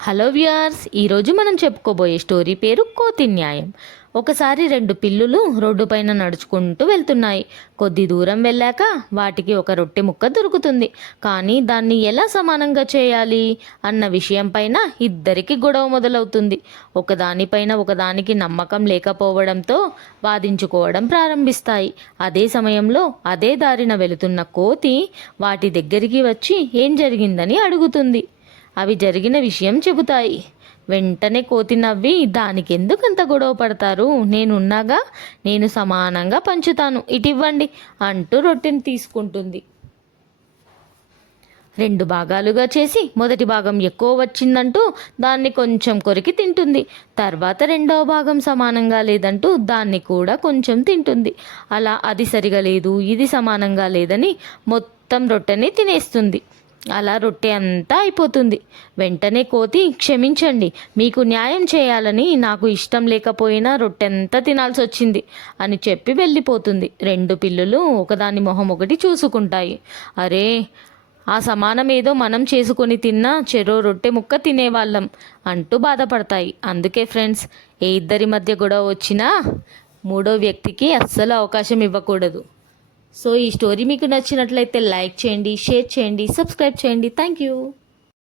Hello viewers ఈరోజు మనం చెప్పుకోబోయే స్టోరీ పేరు కోతి న్యాయం. ఒకసారి రెండు పిల్లులు రోడ్డు పైన నడుచుకుంటూ వెళ్తున్నాయి. కొద్ది దూరం వెళ్ళాక వాటికి ఒక రొట్టె ముక్క దొరుకుతుంది. కానీ దాన్ని ఎలా సమానంగా చేయాలి అన్న విషయం పైన ఇద్దరికి గొడవ మొదలవుతుంది. ఒకదానిపైన ఒకదానికి నమ్మకం లేకపోవడంతో వాదించుకోవడం ప్రారంభిస్తాయి. అదే సమయంలో అదే దారిన వెళుతున్న కోతి వాటి దగ్గరికి వచ్చి ఏం జరిగిందని అడుగుతుంది. అవి జరిగిన విషయం చెబుతాయి. వెంటనే కోతి నవ్వి దానికెందుకు అంత గొడవ పడతారు? నేనున్నాగా నేను సమానంగా పంచుతాను. ఇటివ్వండి అంటూ రొట్టెని తీసుకుంటుంది. రెండు భాగాలుగా చేసి మొదటి భాగం ఎక్కువ వచ్చిందంటూ దాన్ని కొంచెం కొరికి తింటుంది. తర్వాత రెండవ భాగం సమానంగా లేదంటూ దాన్ని కూడా కొంచెం తింటుంది. అలా అది సరిగా లేదు ఇది సమానంగా లేదని మొత్తం రొట్టెని తినేస్తుంది. అలా రొట్టె అంతా అయిపోతుంది. వెంటనే కోతి క్షమించండి మీకు న్యాయం చేయాలని నాకు ఇష్టం లేకపోయినా రొట్టె అంతా తినాల్సి వచ్చింది అని చెప్పి వెళ్ళిపోతుంది. రెండు పిల్లులు ఒకదాని మొహం ఒకటి చూసుకుంటాయి. అరే ఆ సమానం ఏదో మనం చేసుకొని తిన్నా చెరో రొట్టె ముక్క తినేవాళ్ళం అంటూ బాధపడతాయి. అందుకే ఫ్రెండ్స్ ఏ ఇద్దరి మధ్య గొడవ వచ్చినా మూడో వ్యక్తికి అస్సలు అవకాశం ఇవ్వకూడదు. సో ఈ స్టోరీ మీకు నచ్చినట్లయితే లైక్ చేయండి షేర్ చేయండి సబ్స్క్రైబ్ చేయండి. Thank you